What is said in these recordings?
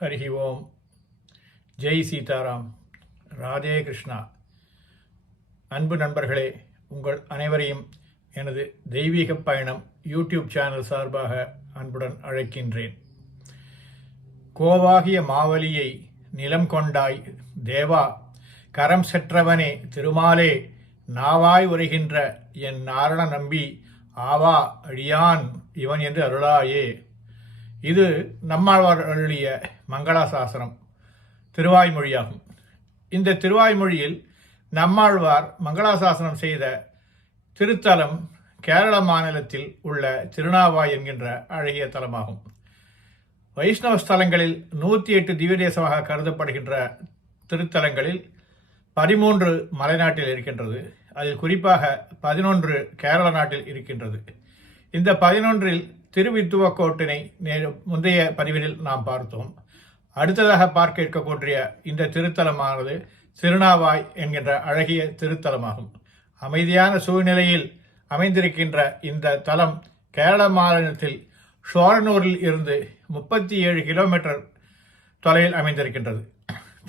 ஹரி ஓம். ஜெய் சீதாராம். ராதே கிருஷ்ணா. அன்பு நண்பர்களே, உங்கள் அனைவரையும் எனது தெய்வீக பயணம் யூடியூப் சேனல் சார்பாக அன்புடன் அழைக்கின்றேன். கோவாகிய மாவலியை நிலம் கொண்டாய் தேவா, கரம் செற்றவனே திருமாலே, நாவாய் உரைகின்ற என் நாரண நம்பி, ஆவா அடியான் இவன் என்று அருளாயே. இது நம்மாழ்வார் அருளிய மங்களாசாசனம், திருவாய்மொழியாகும். இந்த திருவாய்மொழியில் நம்மாழ்வார் மங்களாசாசனம் செய்த திருத்தலம் கேரள மாநிலத்தில் உள்ள திருநாவாய் என்கின்ற அழகிய தலமாகும். வைஷ்ணவ ஸ்தலங்களில் 108 திவ்யதேசமாக கருதப்படுகின்ற திருத்தலங்களில் 13 மலைநாட்டில் இருக்கின்றது. அதில் குறிப்பாக 11 கேரள நாட்டில் இருக்கின்றது. இந்த 11இல் திருவித்துவக்கோட்டினை முந்தைய பதிவினில் நாம் பார்த்தோம். அடுத்ததாக பார்க்க இருக்கக்கூடிய இந்த திருத்தலமானது திருநாவாய் என்கின்ற அழகிய திருத்தலமாகும். அமைதியான சூழ்நிலையில் அமைந்திருக்கின்ற இந்த தலம் கேரள மாநிலத்தில் ஷோரனூரில் இருந்து 37 கிலோமீட்டர் தொலைவில் அமைந்திருக்கின்றது.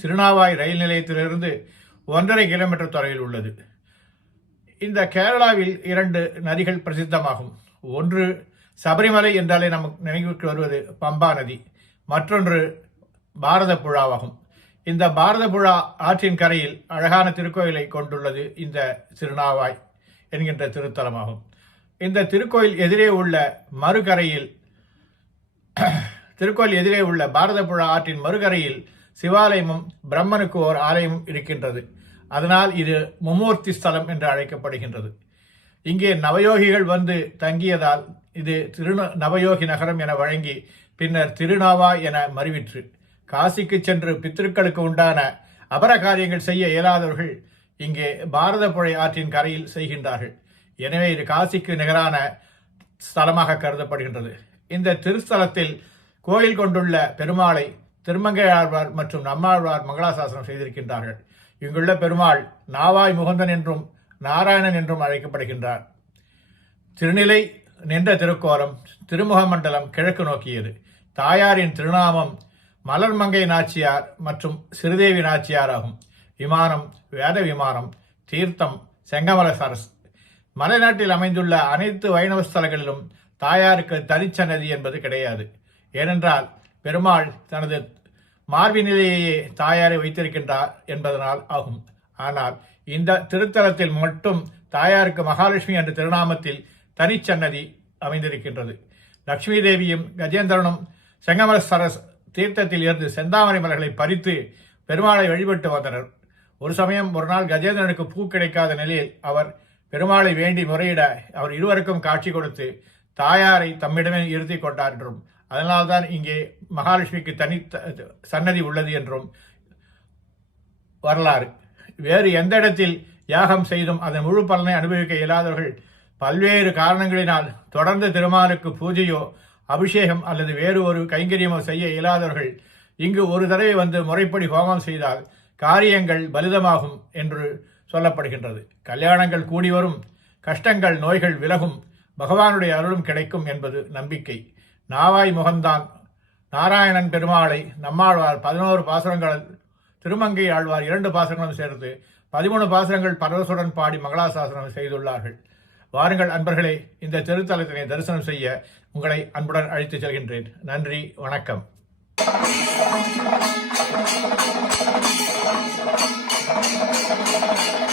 திருநாவாய் ரயில் நிலையத்திலிருந்து 1.5 கிலோமீட்டர் தொலைவில் உள்ளது. இந்த கேரளாவில் 2 நதிகள் பிரசித்தமாகும். ஒன்று சபரிமலை என்றாலே நமக்கு நினைவுக்கு வருவது பம்பா நதி, மற்றொன்று பாரத புழாவாகும். இந்த பாரத புழா ஆற்றின் கரையில் அழகான திருக்கோயிலை கொண்டுள்ளது இந்த திருநாவாய் என்கின்ற திருத்தலமாகும். இந்த திருக்கோயில் எதிரே உள்ள பாரத புழா ஆற்றின் மறுகரையில் சிவாலயமும் பிரம்மனுக்கு ஓர் ஆலயமும் இருக்கின்றது. அதனால் இது மும்மூர்த்தி ஸ்தலம் என்று அழைக்கப்படுகின்றது. இங்கே நவயோகிகள் வந்து தங்கியதால் இது நவயோகி நகரம் என வழங்கி பின்னர் திருநாவாய் என மறிவிற்று. காசிக்கு சென்று பித்திருக்களுக்கு உண்டான அபர காரியங்கள் செய்ய இயலாதவர்கள் இங்கே பாரத புழை ஆற்றின் கரையில் செய்கின்றார்கள். எனவே இது காசிக்கு நிகரான ஸ்தலமாக கருதப்படுகின்றது. இந்த திருஸ்தலத்தில் கோயில் கொண்டுள்ள பெருமாளை திருமங்கையாழ்வார் மற்றும் நம்மாழ்வார் மங்களாசாசனம் செய்திருக்கின்றார்கள். இங்குள்ள பெருமாள் நாவாய் முகுந்தன் என்றும் நாராயணன் என்றும் அழைக்கப்படுகின்றார். திருநிலை நின்ற திருக்கோலம் திருமுகமண்டலம் கிழக்கு நோக்கியது. தாயாரின் திருநாமம் மலர்மங்கை நாச்சியார் மற்றும் சிறுதேவி நாச்சியார் ஆகும். விமானம் வேத விமானம், தீர்த்தம் செங்கமல சரஸ். மலைநாட்டில் அமைந்துள்ள அனைத்து வைணவ ஸ்தலங்களிலும் தாயாருக்கு தனிச்சன்னதி என்பது கிடையாது. ஏனென்றால் பெருமாள் தனது மார்பினிலேயே தாயாரை வைத்திருக்கின்றார் என்பதனால் ஆகும். ஆனால் இந்த திருத்தலத்தில் மட்டும் தாயாருக்கு மகாலட்சுமி என்ற திருநாமத்தில் தனிச்சன்னதி அமைந்திருக்கின்றது. லட்சுமி தேவியும் கஜேந்திரனும் செங்கமல சரஸ் தீர்த்தத்தில் இருந்து செந்தாமரை மலர்களை பறித்து பெருமாளை வழிபட்டு வந்தனர். ஒரு சமயம் ஒரு நாள் கஜேந்திரனுக்கு பூ கிடைக்காத நிலையில் அவர் பெருமாளை வேண்டி முறையிட அவர் இருவருக்கும் காட்சி கொடுத்து தாயாரை தம்மிடமே இருத்தி கொண்டார் என்றும், அதனால்தான் இங்கே மகாலட்சுமிக்கு தனி சன்னதி உள்ளது என்றும் வரலாறு. வேறு எந்த இடத்தில் யாகம் செய்தும் அதன் முழு பலனை அனுபவிக்க இயலாதவர்கள் பல்வேறு காரணங்களினால் தொடர்ந்து திருமாலுக்கு பூஜையோ அபிஷேகம் அல்லது வேறு ஒரு கைங்கரியமோ செய்ய இயலாதவர்கள் இங்கு ஒரு தடவை வந்து முறைப்படி ஹோமம் செய்தால் காரியங்கள் பலிதமாகும் என்று சொல்லப்படுகின்றது. கல்யாணங்கள் கூடி வரும், கஷ்டங்கள் நோய்கள் விலகும், பகவானுடைய அருளும் கிடைக்கும் என்பது நம்பிக்கை. நாவாய் முகந்தான் நாராயணன் பெருமாளை நம்மாழ்வார் 11 பாசுரங்கள், திருமங்கை ஆழ்வார் 2 பாசுரங்களும் சேர்த்து 13 பாசுரங்கள் பரவசுடன் பாடி மங்களாசாசனம் செய்துள்ளார்கள். வாருங்கள் அன்பர்களே, இந்த திருத்தலத்தினை தரிசனம் செய்ய உங்களை அன்புடன் அழைத்து செல்கின்றேன். நன்றி, வணக்கம். Thank you.